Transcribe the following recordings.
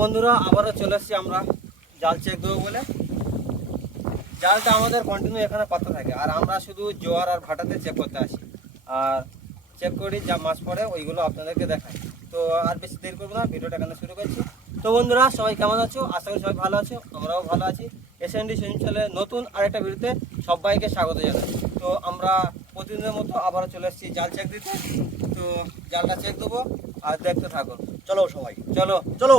বন্ধুরা আবারও চলে এসেছি আমরা জাল চেক দেবো বলে জালটা আমাদের কন্টিনিউ এখানে পাতা থাকে আর আমরা শুধু জোয়ার আর ভাটাতে চেক করতে আসি। আর চেক করি যা মাছ পড়ে ওইগুলো আপনাদেরকে দেখাই। তো আর বেশি দেরি করব না ভিডিওটা এখানে শুরু করছি। তো বন্ধুরা সবাই কেমন আছো? আশা করি সবাই ভালো আছো আমরাও ভালো আছি। এস এন ডি চ্যানেলে নতুন আরেকটা ভিডিওতে সবাইকে স্বাগত জানাই। তো আমরা প্রতিদিনের মতো আবারও চলে এসেছি জাল চেক দিতে। তো জালটা চেক দেবো আর দেখতে থাকুন চলো সবাই। চলো। চলো।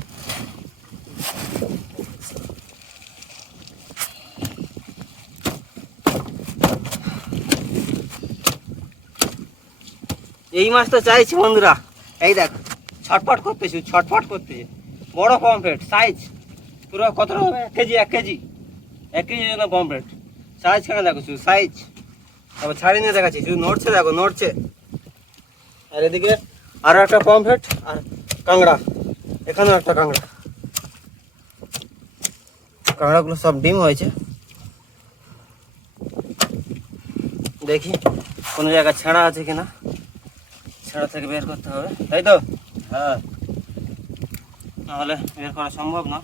এই মাছ তো চাইছি বন্ধুরা। এই দেখ, ছটফট করতেছি, ছটফট করতেছে। বড় পমফ্রেট সাইজ পুরো কত এক কেজি এক কেজি। এক কেজি জন্য পমফ্রেট সাইজ কেন দেখো শুধু? সাইজ তারপর ছাড়ি নিয়ে দেখাচ্ছি, শুধু নড়ছে দেখো, নড়ছে। আর এদিকে আরও একটা পমফ্রেট আর কাঁকড়া। এখানেও একটা কাঁকড়া। কাঁকড়াগুলো সব ডিম হয়েছে। দেখি, কোনো জায়গায় ছেঁড়া আছে কিনা। ছেঁড়া থেকে বের করতে হবে, তাই তো? হ্যাঁ। নাহলে বের করা সম্ভব না।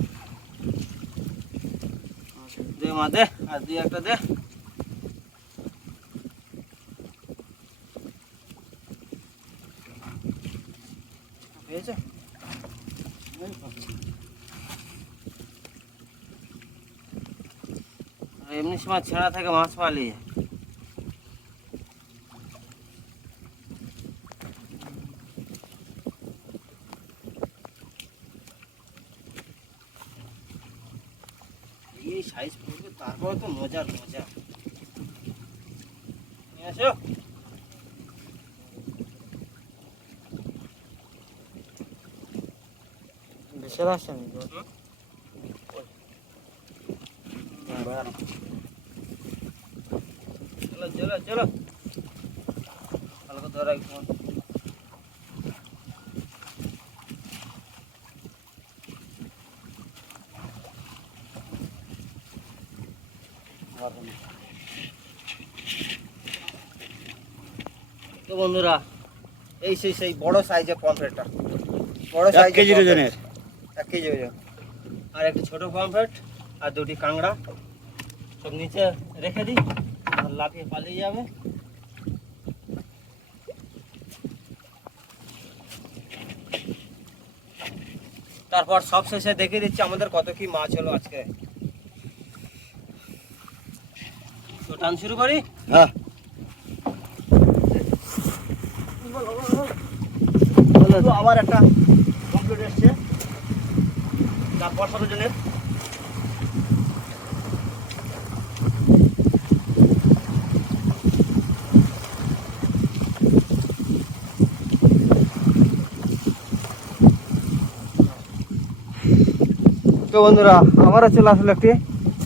দে মা, দে, আর দুই একটা দে। এমনি সময় ছেঁড়া থেকে মাছ পালিয়ে যায়। এই সাইজ পড়বে তারপরে তো মজার মজা নিয়ে আসো বিশাল আসছে চলো চলো চলো হালকা ধরা তো বন্ধুরা এই সেই সেই বড় সাইজের পমফ্রেটটা বড় কেজি ওজনের। এক কেজি ওজন। আর একটি ছোট পমফ্রেট আর দুটি কাংড়া সব নিচে রেখে দিই আর লাফিয়ে পালিয়ে যাবে। তারপর সব শেষে দেখে দিচ্ছি আমাদের কত কি মাছ হলো আজকে তো টান শুরু করি। হ্যাঁ। তো আবার একটা কমপ্লিট এসছে। তার বর্ষার জনের তো বন্ধুরা আবারও চলে আসলো একটি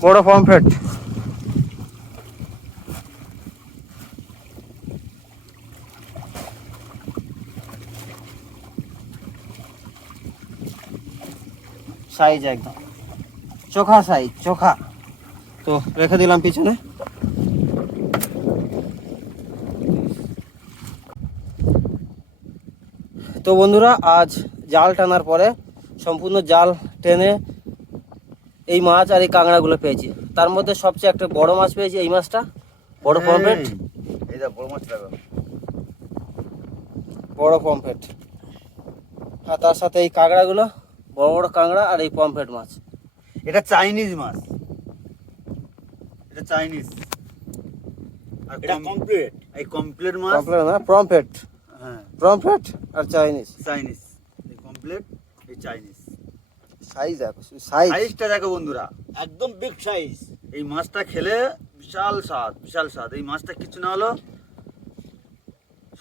বড় পমফ্রেট সাইজ একদম। চোখা সাইজ চোখা। তো রেখে দিলাম পিছনে। তো বন্ধুরা আজ জাল টানার পরে সম্পূর্ণ জাল টেনে এই মাছ আর এই কাঁকড়াগুলো পেয়েছি। তার মধ্যে সবচেয়ে একটা বড় মাছ পেয়েছি এই মাছটা বড় পমফ্রেট এইটা বড় মাছ বড় আর তার সাথে এই কাঁকড়াগুলো বড় বড় কাঁকড়া আর এই পমফ্রেট মাছ। এটা চাইনিজ মাছ। এটা চাইনিজ। আর এটা কম- কমপ্লিট এই কমপ্লিট মাছ পমফ্রেট না পমফ্রেট। হ্যাঁ। পমফ্রেট আর চাইনিজ। চাইনিজ। এই কমপ্লিট এই চাইনিজ। সাইজ দেখো সাইজ সাইজটা দেখো বন্ধুরা। একদম বিগ সাইজ এই মাছটা খেলে বিশাল স্বাদ বিশাল স্বাদ। এই মাছটা কিছু না হলো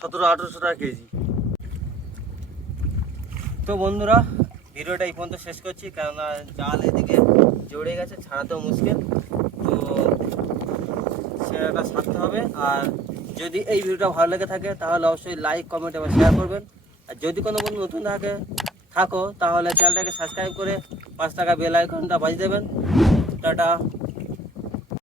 সতেরো আঠেরোশো টাকা কেজি। তো বন্ধুরা ভিডিওটা এই পর্যন্ত শেষ করছি, কেননা জাল এদিকে জড়ে গেছে, ছাড়াতেও মুশকিল। তো সেটা সারতে হবে। আর যদি এই ভিডিওটা ভালো লেগে থাকে, তাহলে অবশ্যই লাইক কমেন্ট এবং শেয়ার করবেন। আর যদি কোনো বন্ধু নতুন থাকে, থাকো, তাহলে চ্যানেলটাকে সাবস্ক্রাইব করে পাঁচ টাকা বেল আইকনটা বাজিয়ে দেবেন। টাটা।